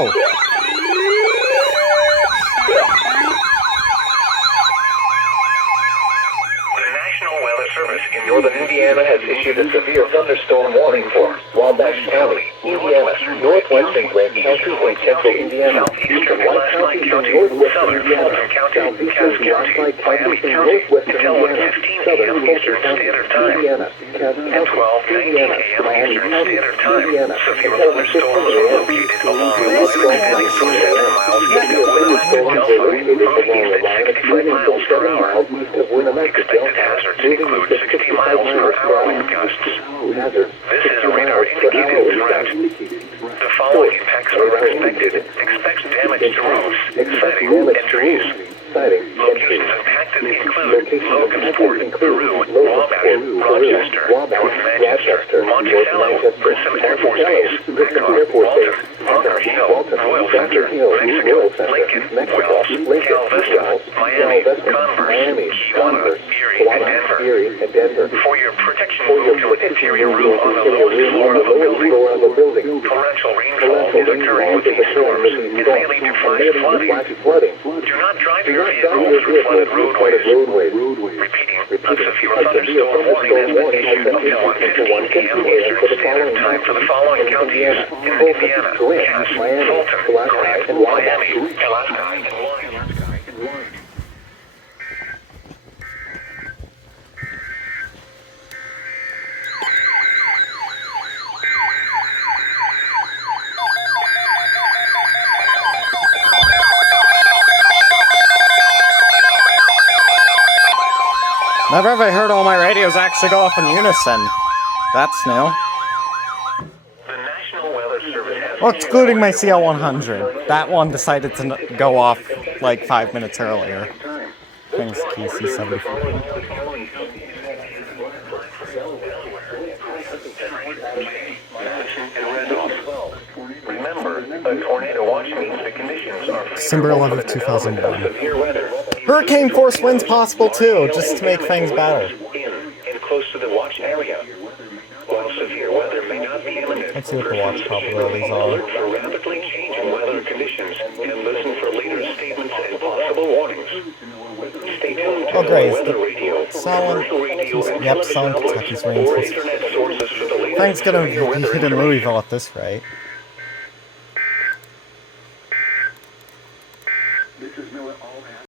Oh! Service in northern Indiana has issued a severe thunderstorm warning for Wabash County, Indiana, northwestern Grant County, and central Indiana, eastern White County, and northwestern Indiana, southeastern Cascade County, northwestern Indiana, southern Eastern Standard Time, and 12:19 a.m. Eastern Standard Time. Severe thunderstorms are located along the line extending from 7 miles east of Winnipeg, Delphi, moving east at 65 miles per hour. Expected hazards include 60 miles per hour wind gusts. This is a radar-indicated threat. The following impacts are expected. Expect damage to roofs, siding, and trees. Locations impacted include Logansport, Peru, Wabash, Rochester, North Manchester, Monticello, Grissom Air Force Base, Packard, Walton, Bunker Hill, Royal Center, Mexico, Lincoln, Wells, Cal Vista, Miami, Converse, Kewanee, Erie, and Denver. For your protection, move to an interior room on the lowest floor of a building. Torrential rainfall is occurring with these storms and may lead to flash flooding. Do not drive your vehicle through flooded roadways. Repeating, a severe thunderstorm warning has been issued until 1:15 p.m. Eastern Standard Time for the following counties in Indiana: Cass, Fulton, Grant, Miami, Alaska, and Lyon. Never have I heard all my radios actually go off in unison. That's new. Well, excluding my CL100. That one decided to go off like 5 minutes earlier. Thanks, KC74. Remember, a tornado watch means the conditions are December 11th, 2001. Hurricane force winds possible too, just to make things better. In close to the watch area. While severe weather may not be imminent, let's see what the watch probabilities are. alert for rapidly changing weather conditions and listen for later statements and possible warnings. Stay tuned to weather radio, commercial radio, and yep, television outlets Kentucky's or rains. internet sources for the latest Frank's gonna severe weather hit in Louisville at this rate.